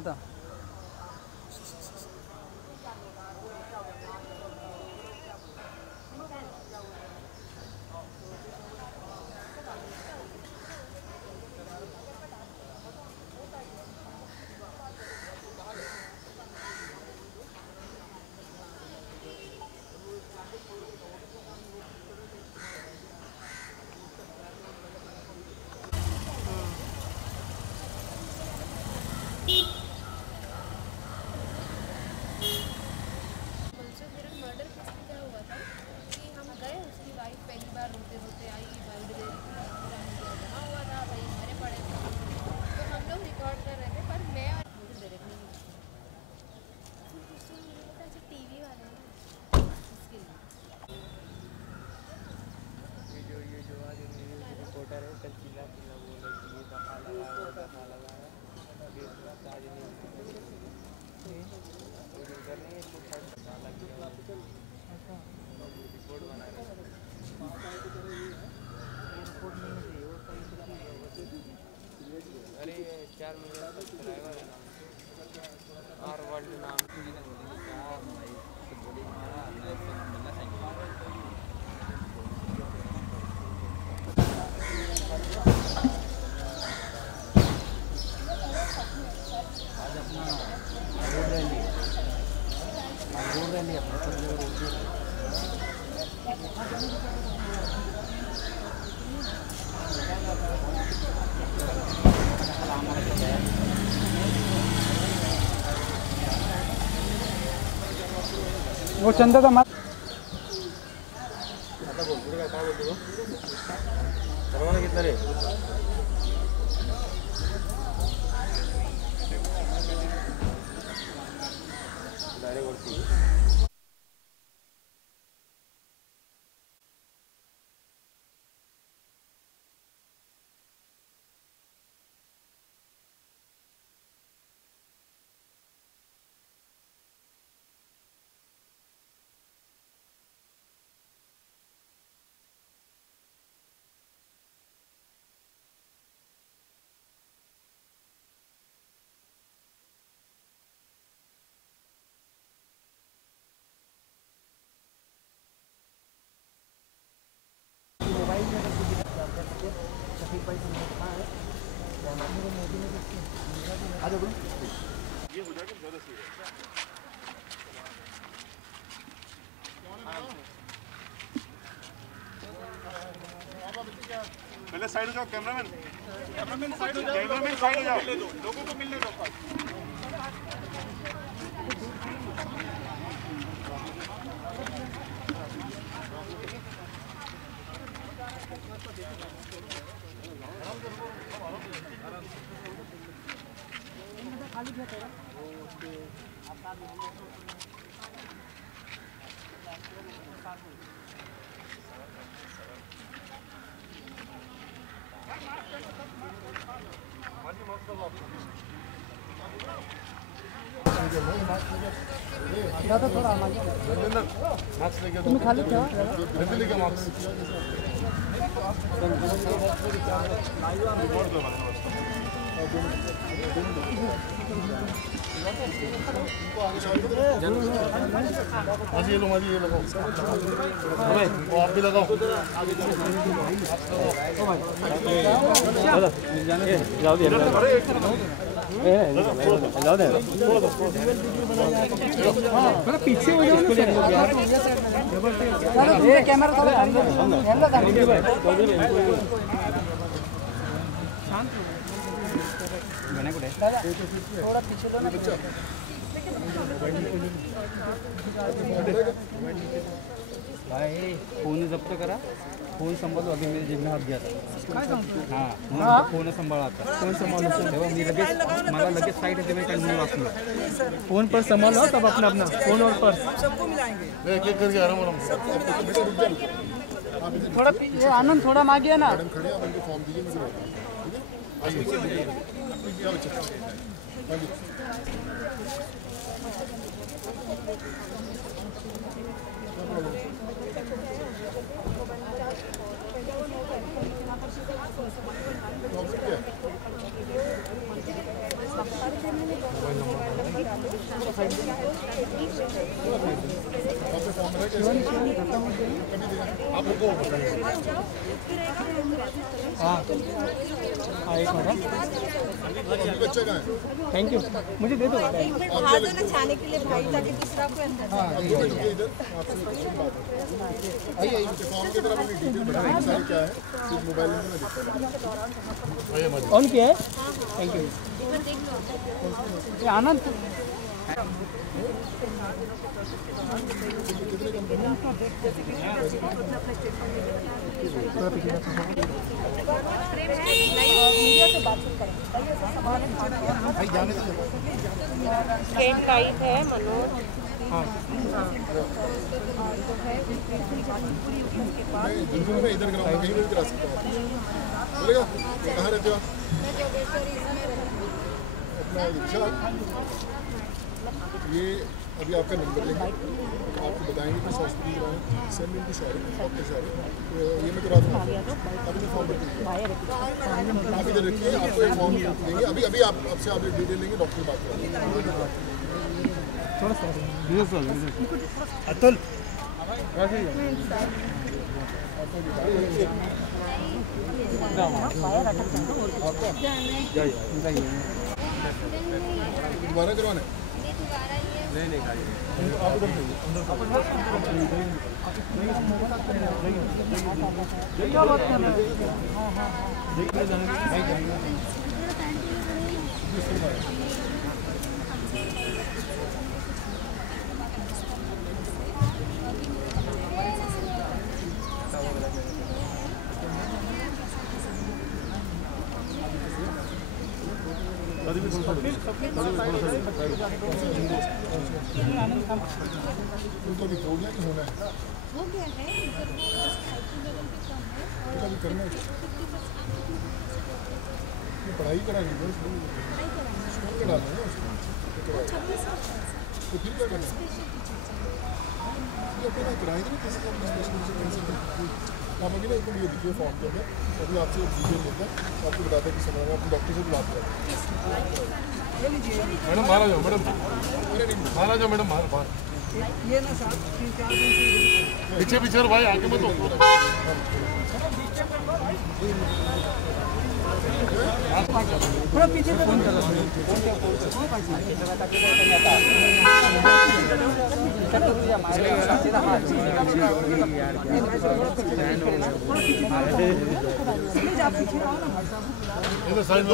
था। अरे 4 महीने सब्सक्राइबर है नाम और वर्ल्ड नाम आज अपना रोड रैली अपना सब जगह रोड वो चंदा था मत कितना रे मोबाइल में शफीक भाई से कहा है मोदी ने आ जाओ ये हो जाएगा ज़्यादा सही है। पहले साइड हो जाओ कैमरामैन साइड हो जाओ लोगों को मिलने दो दादा थोड़ा तुम्हें खाली क्या ये लो वो आप भी लगाओ पीछे हो जाओ कैमरा थोड़ा पीछे लो ना भाई फोन जब्त करा फोन सांभाळतो अगदी मेरे जेब में हात गया था हाँ फोन सांभाळा था फोन सांभाळून तेव्हा मी लगेच मला लगेच साइड है मैं कंटिन्यू वाचलो फोन पर संभालो तब अपना अपना फोन और पर्स सबको मिलाएंगे एक एक करके आराम आराम थोड़ा ये आनंद थोड़ा मांगिए ना खड़े हैं उनको फॉर्म दीजिए मुझे आइए हाँ एक मिनट, थैंक यू, मुझे दे दो। छाने के लिए भाई ताकि दूसरा कोई अंदर ऑन किया है, थैंक यू। ये आनंद ट्रेन लाइव है मनोज। हाँ इधर ग्राउंड कहीं भी करा सकता हूँ। चलेगा? कहाँ रहते हो आप? अपना रिक्शा, ये अभी आपका नंबर लेंगे, आपको बताएंगे कि हॉस्पिटल में सेंड इनकी सारे डॉक्टर सारे, तो ये मैं करा दूँगा। अभी मैं फॉर्म भर दूँगा, अभी इधर रखिए, आपको एक फॉर्म देंगे। अभी अभी आपसे आप डिटेल लेंगे, डॉक्टर बात करेंगे। थोड़ा सा अतुल दोबारा करवाना है? नहीं आप उधर क्या बात कर रहे हैं? उनको भी हो गया कि होना है? हो गया है अभी करना है, पढ़ाई करानी है, स्कूल में डालना है उसको, तो फिर क्या करना है? ये अपना किराए देना किसी का कैंसिल कर। आप अभी ना एक ये देखिए फॉर्म के अंदर, अभी आपसे एक डिटेल लेता है, आपको बताता है कि समय में अपने डॉक्टर से बुलाते हैं। मैडम बाहर आ जाओ, मैडम बाहर आ जाओ, मैडम बाहर बाहर ये ना साहब 3-4 दिन से पीछे पीछे भाई आगे मत हो। थोड़ा पीछे तो इधर साइड में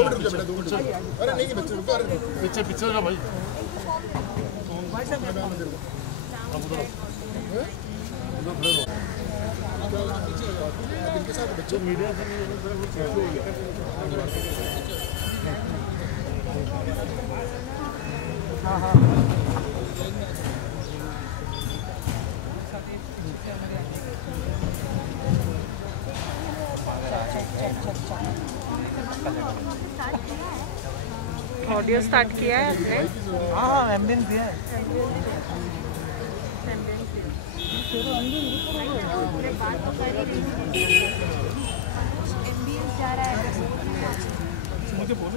अरे नहीं बच्चे रुको, अरे पीछे पीछे हो जाओ भाई। इनके साथ बच्चे मीडिया से ऑडियो स्टार्ट किया है आपने? हाँ एम्बियंस दिया है।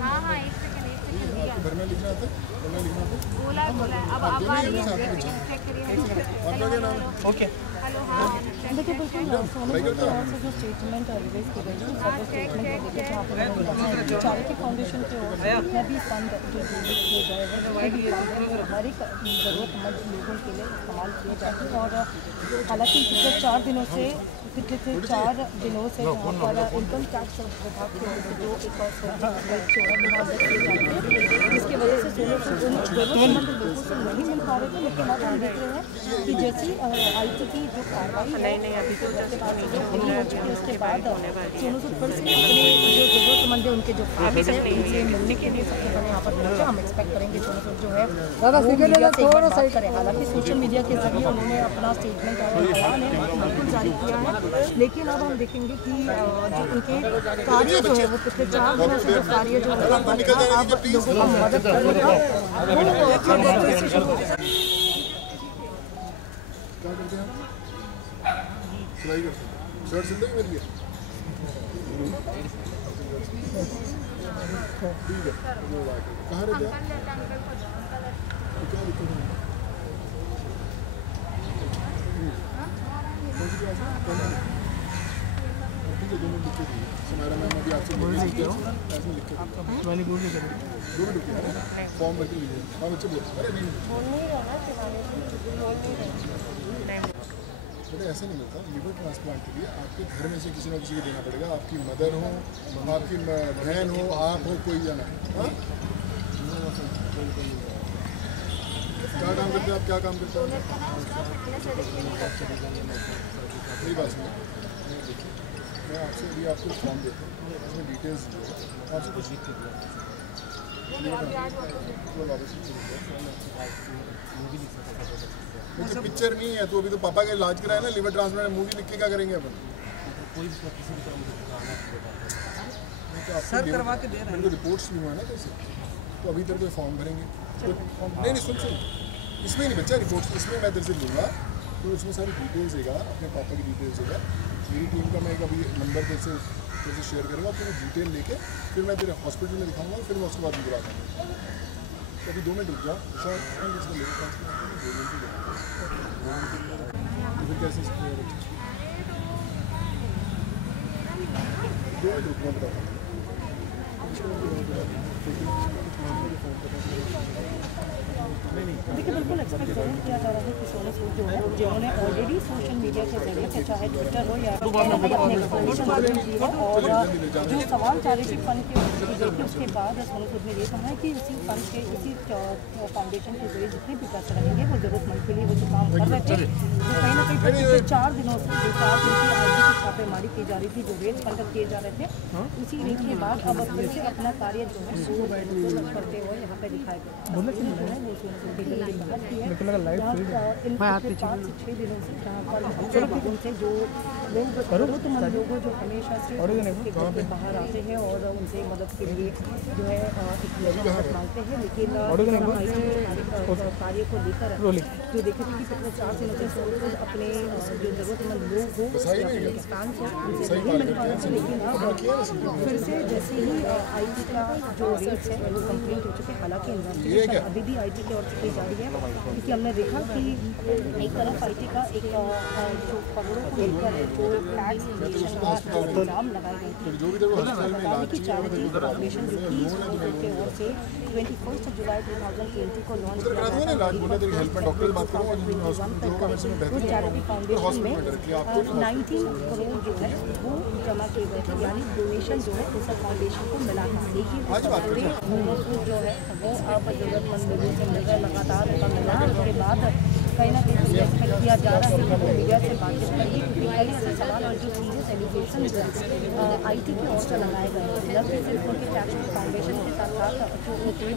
हाँ हाँ एक सेकंड भरना लिखना आता है, भरना लिखना आता है। बोला बोला अब आप आ रही हैं, चेक करिए। आपका क्या नाम है? ओके हेलो हाँ देखिए बिल्कुल सोनू सूद की ओर से जो स्टेटमेंट रिलीज की गई थी सब स्टेटमेंट जहाँ पर चैरिटी फाउंडेशन की ओर से जितना भी फंड जो रिलीज किए गए हैं जितने भी फंड हैं हर एक ज़रूरतमंद लोगों के लिए इस्तेमाल किए जाते हैं। और हालांकि पिछले 4 दिनों से जहाँ पर इनकम टैक्स विभाग की ओर से जो एक जिसकी वजह से सोनू सूद उन ज़रूरतमंद लोगों से नहीं मिल पा रहे थे। लेकिन अब हम देख रहे हैं कि जैसी IT की जो कार्रवाई है अभी तो उसके बाद सोनू सूद फिर से अपने जो ज़रूरतमंद है उनके जो फैमिली है उनसे मिलने के लिए सबसे पहले यहाँ पर पहुँचा। हम एक्सपेक्ट करेंगे सोनू सूद जो है थोड़ा सा करें। हालांकि सोशल मीडिया के जरिए उन्होंने अपना स्टेटमेंट बयान है बिल्कुल जारी किया है, लेकिन अब हम देखेंगे कि जो उनके कार्य जो है वो पिछले 4 दिनों से जो कार्य जो उनका बंद था अब लोगों को मदद करने का क्या करते हैं आप? सिलाई करते हैं, शर्ट सिल देंगे मेरे लिए? ठीक है, कहाँ रहते हैं आप? क्या दिक्कत है? ठीक है, 2 मिनट लिख के दीजिए। समारा मैम अभी आपसे बोल रही थी ऐसे लिख के मैंने बोल दिया 2 मिनट रुकिए, फॉर्म भर के लीजिए। हाँ बच्चे बोल, अरे नहीं बेटा ऐसा नहीं मिलता। लिवर ट्रांसप्लांट के लिए आपके घर में से किसी न किसी को देना पड़ेगा। आपकी मदर हो, आपकी बहन हो, आप हो, कोई जाना। हाँ क्या काम करते हैं आप? क्या काम करते हैं? मेरी बात सुनिए, मैं आपसे अभी आपको फॉर्म देता हूँ, उसमें डिटेल्स दिए, आपसे कुछ लिख के दिया। मुझे पिक्चर नहीं है तो अभी तो पापा का इलाज कराया ना, लिवर ट्रांसप्लांट मूवी लिख के क्या करेंगे अपन? सर करवा के दे रहे हैं, मेरे को रिपोर्ट्स नहीं हुआ ना कैसे, तो अभी तेरे को फॉर्म भरेंगे। नहीं सुन इसमें नहीं बच्चा रिपोर्ट्स, इसमें मैं तेरे से लूँगा तो उसमें सारी डिटेल्स देगा, अपने पापा की डिटेल्स देगा। मेरी टीम का मैं अभी नंबर तेरे से शेयर करूँगा, फिर डिटेल लेके फिर मैं तेरे हॉस्पिटल में दिखाऊँगा, फिर मैं उसके बाद बुला दूँगा। तो अभी 2 मिनट रुक जाओ, फिर कैसे 2 मिनट रुकना बताओ। देखिए बिल्कुल एक्सपेक्ट जरूर किया जा रहा है कि सोने सूद जो है जिन्होंने ऑलरेडी सोशल मीडिया के जरिए से चाहे ट्विटर हो या अपने एक्सप्लेनेशन दी है, और जो सवाल चैरिटी फंड के देखिए उसके बाद सोने सूद ने ये कहा है कि इसी फंड के इसी फाउंडेशन के जरिए जितने भी पैसे रहेंगे वो जरूरतमंद के लिए वो जो काम कर रहे थे, जो कहीं ना कहीं पिछले 4 दिनों से जो 4 दिन की आईटी की छापेमारी की जा रही थी, जो रेज कंडक्ट किए जा रहे थे, उसी रेज के बाद अब फिर से अपना कार्य जो है शुरू करते हुए यहाँ पे दिखाई दे रहा है। इनके 5 से 6 दिनों से जहाँ पर उनसे जो लोग जरूरतमंद लोग जो हमेशा से के बाहर आते हैं और उनसे मदद के लिए जो है मदद मांगते हैं, लेकिन कार्य को लेकर जो देखे थे कि पिछले 4 दिनों से अपने जो जरूरतमंद लोग हो किसान से उनसे नहीं मिल पा रहे थे, लेकिन अब फिर से जैसे ही आईटी का जो रेट्स है वो कंप्लीट हो चुके हैं। हालांकि इन्वेस्टिगेशन अभी भी आईटी की ओर से की जा रही है, क्योंकि हमने देखा कि एक तरफ आईटी का एक जो खबरों को लेकर जो टैक्स इल्जाम लगाए गए थे, कि चैरिटी फाउंडेशन जो कि के ओर से 21 जुलाई 2020 को लॉन्च किया गया, उस चैरिटी फाउंडेशन में 19 करोड़ जो है वो जमा किए गए थे, यानी डोनेशन जो है उस फाउंडेशन को मिला था। लेकिन जो है वो अब जरूरतमंद लोगों से मिल रहा है, लगातार उनका मिला। उसके बाद कहीं ना कहीं एक्सपेक्ट किया जा रहा है कि मीडिया से बातचीत करिए, क्योंकि कई ऐसे सवाल और जो सीरियस एलिगेशन आईटी की ओर से लगाए गए हैं, न सिर्फ उनके चैरिटी फाउंडेशन के साथ साथ जो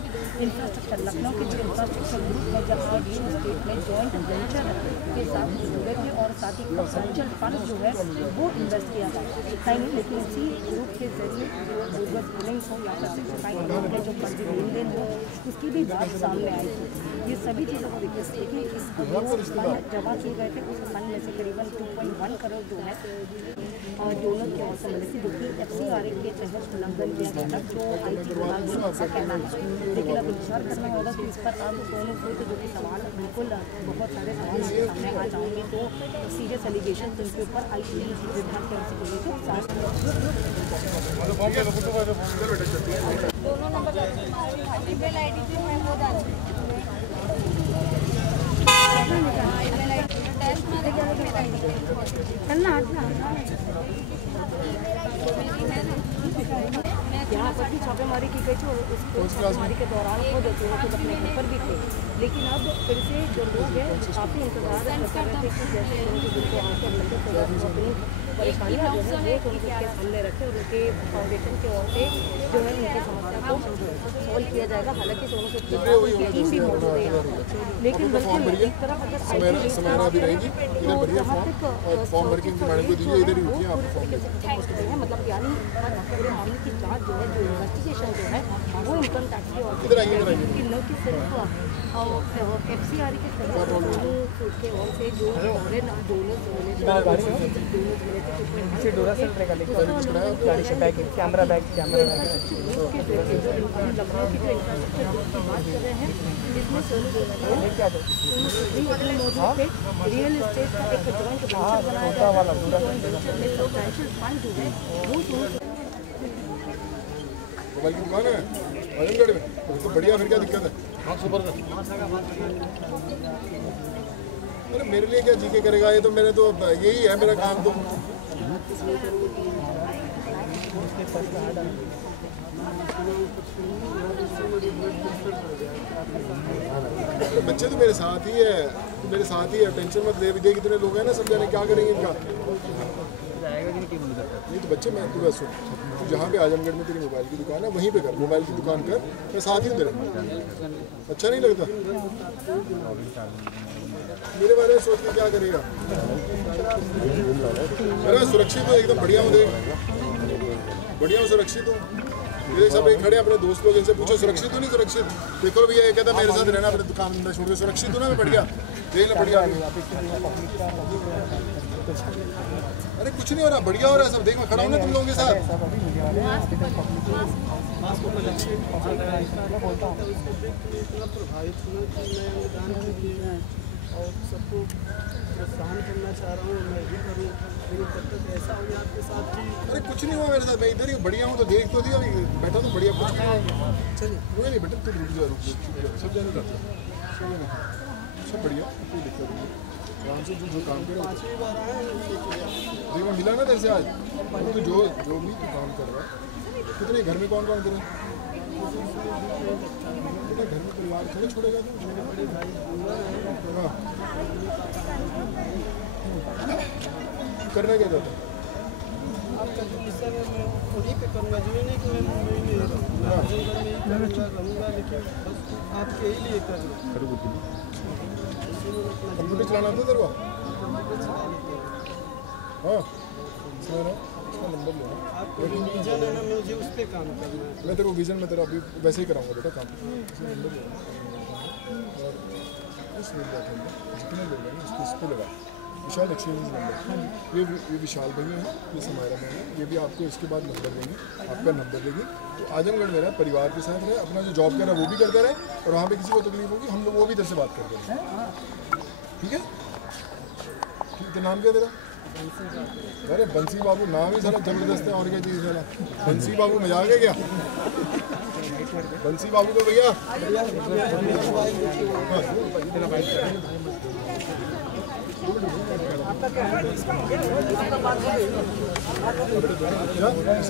इंफ्रास्ट्रक्चर लखनऊ के जो इंफ्रास्ट्रक्चर ग्रुप है जहाँ रियल एस्टेट में जॉइंट वेंचर के साथ जुड़े थे, और साथ ही म्यूचुअल फंड जो है वो इन्वेस्ट किया था नहीं, लेकिन इसी ग्रुप के जरिए जो बोगस बिलिंग हो या फिर के जो फर्जी लेन देन हो उसकी भी बात सामने आई थी। ये सभी चीज़ों को देखिए इस फंड जमा किए गए थे, उस फंड में से करीबन 2.1 करोड़ जो है डोनर की ओर से मिले थे, जो कि FCRA के तहत उल्लंघन किया गया था, जो आईटी विभाग का कहना है। लेकिन अब विचार करना होगा कि इस पर अब सोनू सूद जो कि सवाल बिल्कुल बहुत सारे सवाल सामने आ जाएंगे, तो सीरियस एलिगेशन इनके ऊपर आईटी विभाग की ओर से बोले थे। दोनों नंबर ईमेल आईडी जो है वो डाल यहाँ पर भी छापेमारी की गई थी और उस छापेमारी के दौरान खुद अपने घर पर भी थे, लेकिन अब फिर से जो लोग हैं काफ़ी इंतजार कर रहे थे कि जैसे उनके दिल को आकर लगे तो अपनी परेशानियाँ जो है वो उनके सामने रखे और उनके फाउंडेशन की ओर से जो है उनकी समस्या को सॉल्व किया जाएगा। हालांकि सोनू सूद की टीम भी मौजूद है यहाँ पर, लेकिन बिल्कुल एक तरफ अगर मतलब यानी पूरे मामले की जाँच जो है, जो इन्वेस्टिगेशन जो है वो इनकम टैक्स की ओर से न कि सिर्फ FCRA के तहत सोनू सूद के ओर से जो डोनर्स मिले थे पीछे डोरासेल रहेगा लेकिन गाड़ी से बैग कैमरा बैग लखनऊ की जो इंफ्रास्ट्रक्चर की बात कर रहे हैं इसमें सोनू रियल एस्टेट का एक जॉइंट वेंचर बनाया वाला वेंचर में सब्सटेंशियल फंड जो है वो मोबाइल की दुकान है आजमगढ़ में, तो बढ़िया। फिर क्या दिक्कत है? हाँ सुपर का। अरे मेरे लिए क्या जीके करेगा, ये तो मेरे तो यही है मेरा काम। तो बच्चे तो मेरे साथ ही है, टेंशन मत ले। विदेश कितने लोग हैं ना, सब जाने क्या करेंगे इनका। नहीं तो बच्चे, मैं तू बस सुन, तू जहाँ पे आजमगढ़ में तेरी मोबाइल की दुकान है वहीं पे कर, मोबाइल की दुकान कर, मैं साथ ही तेरे। अच्छा नहीं लगता? मेरे बारे में सोच के क्या करेगा? अरे सुरक्षित हो, एकदम बढ़िया हूँ, देख बढ़िया हूँ, सुरक्षित हूँ। मेरे सब एक खड़े अपने दोस्त लोग, इनसे पूछो सुरक्षित हो नहीं सुरक्षित। देखो भैया ये कहता मेरे साथ रहना, अपने दुकान में छोड़ के सुरक्षित हो ना? मैं बढ़िया देख लो, बढ़िया। अरे कुछ नहीं हो रहा, बढ़िया हो रहा है सब। देख मैं खड़ा हूँ ना तुम लोगों के साथ। और सबको प्रोत्साहन करना चाह रहा हूँ, मैं भी करूँ, लेकिन तब तक ऐसा हो गया आपके साथ कि अरे कुछ नहीं हुआ मेरे साथ, मैं इधर ही बढ़िया हूँ। तो देख तो दिया, बैठा तो बढ़िया। कुछ चलिए कोई नहीं बेटा, तू रुक जा, सब जाने का सब बढ़िया, कोई दिक्कत नहीं। आराम से जो काम करे। 5वीं बार आया देखो मिला ना तेरे से आज, तो जो भी तू काम कर रहा है। कितने घर में कौन कौन तेरे? घर में परिवार थोड़े छोड़ेगा तू। हाँ करना क्या चाहता है? आपका जो विषय है मैं वहीं पे करूँगा, जो नहीं कि मैं मुंबई में रहूँगा, लेकिन बस आपके ही लिए कर रहा हूँ। कंप्यूटर चलाना आता तेरे को? हाँ इसका नंबर लो। आपको जो विजन है ना, मुझे उस पर काम करना है। मैं तेरे को विजन में तेरा अभी वैसे ही कराऊंगा बेटा काम। इसका नंबर लो और इस मिल जाते हैं जितने लोग हैं उसको इस पर लगा। विशाल एक्सचेंज नंबर, ये विशाल भैया है, ये समायरा मैम है, ये भी आपको इसके बाद नंबर देंगे, आपका नंबर देंगे। तो आजमगढ़ में रहे, परिवार के साथ रहे, अपना जो जॉब कर रहा है वो भी करता रहे, और वहाँ पे किसी को तकलीफ होगी हम लोग वो भी इधर से बात करते हैं। ठीक है? ठीक है, नाम क्या तेरा? अरे बंसी बाबू नाम ही सारा जबरदस्त है, और क्या चीज़ है? बंसी बाबू मजाक है क्या? बंसी बाबू तो भैया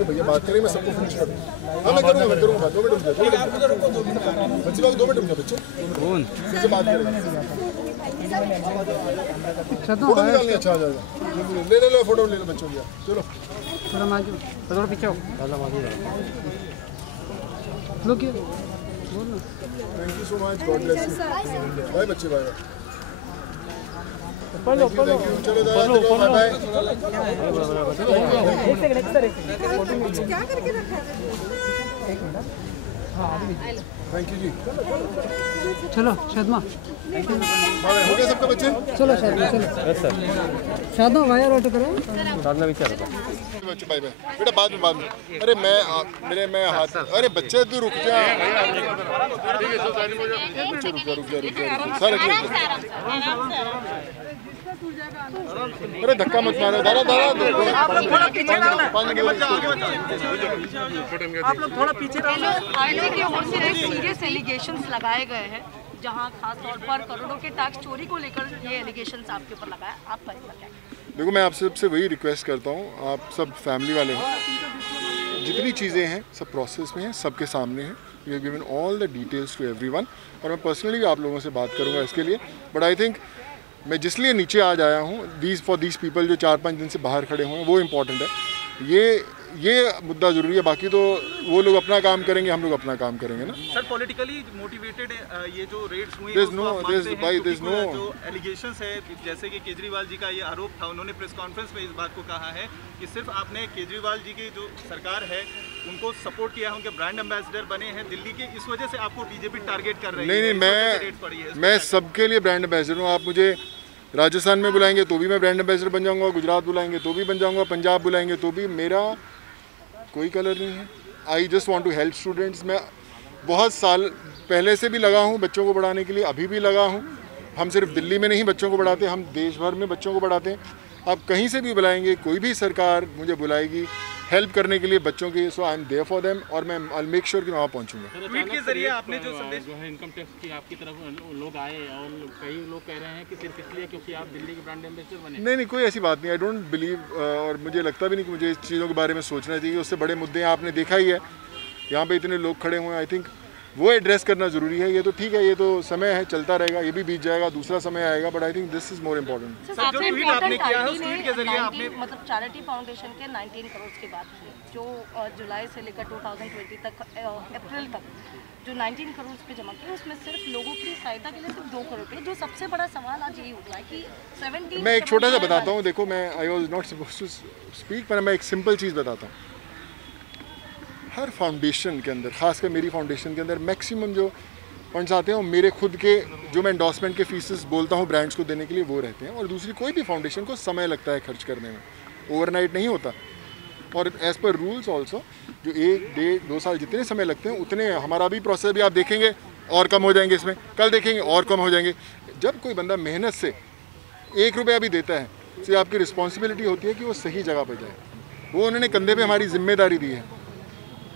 भैया बात करें, मैं सबको फिनिश कर दूँ। हाँ मैं करूँगा बात। 2 मिनट रुक जाओ, बच्ची बाबू 2 मिनट रुक जाओ बच्चे, फिर से बात करेंगे। फोटो निकालनी अच्छा आ जाएगा। ले लो फोटो ले लो बच्चों की। चलो थोड़ा पीछे लोग thank you so much, God bless you. Bye बच्चे, बाय। चलो बाय बाय। क्या करके रखा है? Thank you ji. चलो शर्मा, हो गया सबका बच्चे? चलो शर्मा, चलो शादा वायर ऑटो करो। बच्चे बाय बाय बेटा, बाद में अरे मैं हाथ, अरे बच्चे तू रुक जा, बच्चे रुक जा सर। अरे धक्का मत मारो, दादा आप लोग थोड़ा पीछे आरटी की ओर से सीरियस एलिगेशंस लगाए गए हैं, जहां खास तौर पर करोड़ों के टैक्स चोरी को लेकर ये एलिगेशंस आपके ऊपर लगाया, आपका क्या? देखो मैं आप सबसे वही रिक्वेस्ट करता हूँ, आप सब फैमिली वाले हैं, जितनी चीज़ें हैं सब प्रोसेस में हैं, सबके सामने हैं। We have given all the details to everyone, और मैं पर्सनली भी आप लोगों से बात करूँगा इसके लिए। बट आई थिंक मैं जिस लिए नीचे आज आया हूँ, फॉर दीज पीपल जो 4-5 दिन से बाहर खड़े हुए हैं, वो इम्पॉर्टेंट है। ये मुद्दा ज़रूरी है, बाकी तो वो लोग अपना काम करेंगे, हम लोग अपना काम करेंगे ना। सर पॉलिटिकली मोटिवेटेड ये जो रेड्स हुए जो एलिगेशंस है, जैसे कि केजरीवाल जी का ये आरोप था, उन्होंने प्रेस कॉन्फ्रेंस में इस बात को कहा है कि सिर्फ आपने केजरीवाल जी की जो सरकार है उनको सपोर्ट किया है, उनके ब्रांड एम्बेसडर बने हैं दिल्ली के, इस वजह से आपको बीजेपी टारगेट कर रही है। नहीं, मैं सबके लिए ब्रांड एम्बेसडर हूँ। आप मुझे राजस्थान में बुलाएंगे तो भी मैं ब्रांड एम्बेसडर बन जाऊंगा, गुजरात बुलाएंगे तो भी बन जाऊंगा, पंजाब बुलाएंगे तो भी, मेरा कोई कलर नहीं है। I just want to help students. मैं बहुत साल पहले से भी लगा हूँ बच्चों को पढ़ाने के लिए, अभी भी लगा हूँ। हम सिर्फ दिल्ली में नहीं बच्चों को पढ़ाते, हम देश भर में बच्चों को पढ़ाते हैं। आप कहीं से भी बुलाएंगे, कोई भी सरकार मुझे बुलाएगी हेल्प करने के लिए बच्चों की, so I am there for them, और मैं आई मेक श्योर कि मैं वहाँ पहुँचूँगा। ट्वीट के जरिए आपने जो संदेश जो है इनकम टैक्स की आपकी तरफ लोग आए, और कई लोग कह रहे हैं कि सिर्फ इसलिए क्योंकि आप दिल्ली के ब्रांड एम्बेसडर बने। नहीं, कोई ऐसी बात नहीं। आई डोंट बिलीव, और मुझे लगता भी नहीं कि मुझे इस चीज़ों के बारे में सोचना चाहिए। उससे बड़े मुद्दे आपने देखा ही है, यहाँ पे इतने लोग खड़े हुए हैं। आई थिंक वो एड्रेस करना ज़रूरी है। ये तो ठीक है, ये तो समय है, चलता रहेगा, ये भी बीत जाएगा, दूसरा समय आएगा, but I think this is more important. Sir, जो ट्वीट आपने किया है उस ट्वीट के जरिए आपने मतलब चैरिटी फाउंडेशन के 19 करोड़ की बात की, जो जुलाई से लेकर 2020 तक अप्रैल तक जो 19 करोड़ पे जमा किए, उसमें सिर्फ लोगों की सहायता के लिए सिर्फ 2 करोड़ पे। जो सबसे बड़ा सवाल आज यही उठ रहा है कि 17 मैं एक छोटा सा बताता हूँ। देखो, मैं I was not supposed to speak, पर मैं एक सिंपल चीज़ बताता हूँ। हर फाउंडेशन के अंदर, खासकर मेरी फाउंडेशन के अंदर, मैक्सिमम जो फंड्स आते हैं वो मेरे खुद के, जो मैं एंडोर्समेंट के फीसेस बोलता हूँ ब्रांड्स को देने के लिए, वो रहते हैं। और दूसरी, कोई भी फाउंडेशन को समय लगता है खर्च करने में, ओवरनाइट नहीं होता। और एज़ पर रूल्स ऑल्सो, जो 1, 1.5, 2 साल जितने समय लगते हैं उतने हमारा भी प्रोसेस भी आप देखेंगे और कम हो जाएंगे, इसमें कल देखेंगे और कम हो जाएंगे। जब कोई बंदा मेहनत से 1 रुपया भी देता है, तो आपकी रिस्पॉन्सिबिलिटी होती है कि वो सही जगह पर जाए। वो उन्होंने कंधे पे हमारी जिम्मेदारी दी है।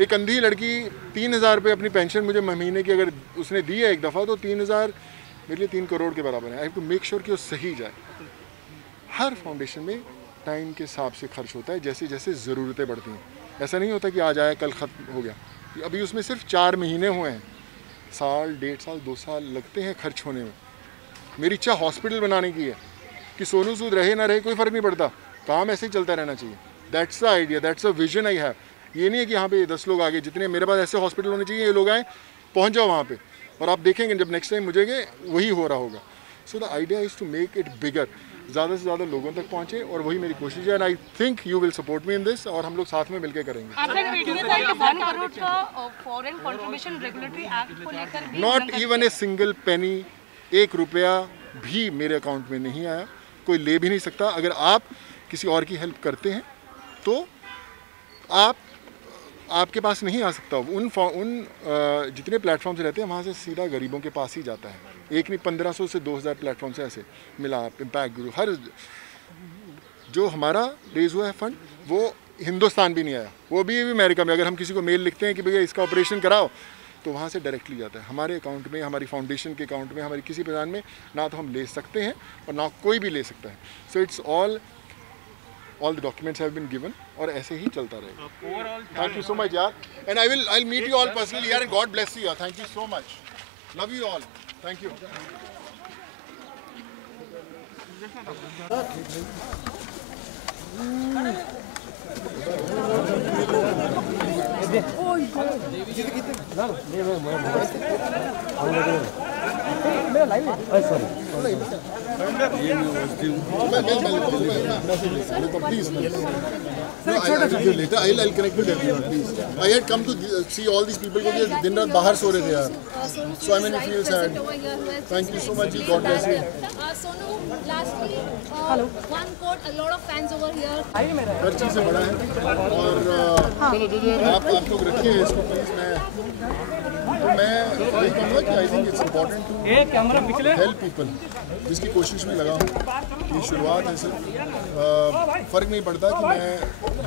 एक अंधी लड़की 3,000 रुपये अपनी पेंशन मुझे महीने की अगर उसने दी है एक दफ़ा, तो 3,000 मेरे लिए 3 करोड़ के बराबर है। I have to make sure कि वो सही जाए। हर फाउंडेशन में टाइम के हिसाब से खर्च होता है, जैसे जैसे ज़रूरतें बढ़ती हैं। ऐसा नहीं होता कि आज आया कल ख़त्म हो गया। अभी उसमें सिर्फ 4 महीने हुए हैं, साल, 1.5 साल, 2 साल लगते हैं खर्च होने में। मेरी इच्छा हॉस्पिटल बनाने की है कि सोनू सूद रहे ना रहे कोई फ़र्क नहीं पड़ता, काम ऐसे ही चलता रहना चाहिए। That's the idea, that's the vision I have. ये नहीं है कि यहाँ पे 10 लोग आगे, जितने मेरे पास ऐसे हॉस्पिटल होने चाहिए, ये लोग आए, पहुँच जाओ वहाँ पे, और आप देखेंगे जब नेक्स्ट टाइम मुझे वही हो रहा होगा। So the idea is to make it bigger, ज़्यादा से ज़्यादा लोगों तक पहुँचे, और वही मेरी कोशिश है। And I think you will support me in this, और हम लोग साथ में मिलकर करेंगे। Not even a single penny, 1 रुपया भी मेरे अकाउंट में नहीं आया, कोई ले भी नहीं सकता। अगर आप किसी और की हेल्प करते हैं तो आपके पास नहीं आ सकता। उन जितने प्लेटफॉर्म्स रहते हैं वहाँ से सीधा गरीबों के पास ही जाता है। एक नहीं, 1500 से 2000 प्लेटफॉर्म से ऐसे मिला। इम्पैक्ट गुरु, हर जो हमारा रेज हुआ है फंड, वो हिंदुस्तान भी नहीं आया, वो भी अमेरिका में। अगर हम किसी को मेल लिखते हैं कि भैया इसका ऑपरेशन कराओ, तो वहाँ से डायरेक्टली जाता है हमारे अकाउंट में, हमारी फाउंडेशन के अकाउंट में, हमारी किसी प्रधान में। ना तो हम ले सकते हैं और ना कोई भी ले सकता है। So it's all the documents have been given, और ऐसे ही चलता रहेगा। Thank you so much यार, and I'll meet you all personally यार, and God bless you यार। Thank you so much, love you all, thank you। Please, no, I'll do later. I'll connect with everyone, please. I had come to see all these people because दिन रात बाहर सो रहे थे यार. So I mean, it feels sad. Thank you so much. God bless you. Sonu, lastly, one quote, a lot of fans over here. हर चीज़ से बड़ा है, और आप लोग रखिए इसको प्लीज। मैं वही कहूँगा कि I think it's important to help people, जिसकी कोशिश में लगा हूँ। ये शुरुआत है सिर्फ, फ़र्क नहीं पड़ता कि मैं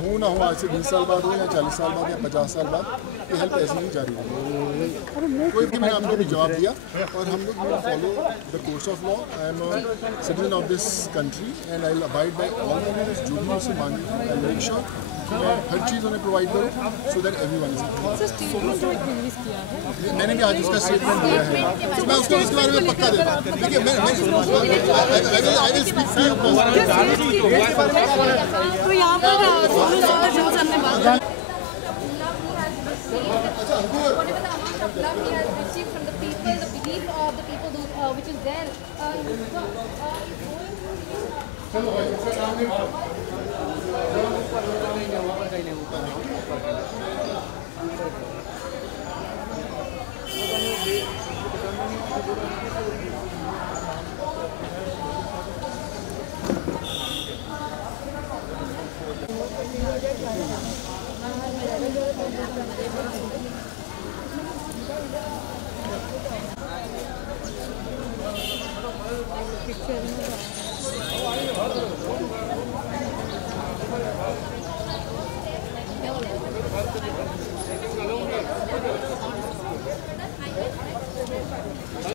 हूँ ना हूँ, आज से 20 साल बाद हो या 40 साल बाद या 50 साल बाद, ये हेल्प ऐसे ही जारी रहेगी। कोई भी, मैंने आप लोगों को जवाब दिया, और हम लोग will follow the course of law. I am a citizen of this country and I will abide by all the rules. जो भी मुझसे मांगी, आई मेक श्योर कि मैं हर चीज़ उन्हें प्रोवाइड करूँ, सो दैट एवरीवन इज। मैंने भी आज उसका स्टेटमेंट दिया है, तो मैं उसको इसके बारे में पक्का देता हूँ। देखिए, मैं I will speak to you तो यहाँ पर सोनू सूद जो सर ने बात Whatever the amount of love he has received from the people, the belief of the people which is there, picture में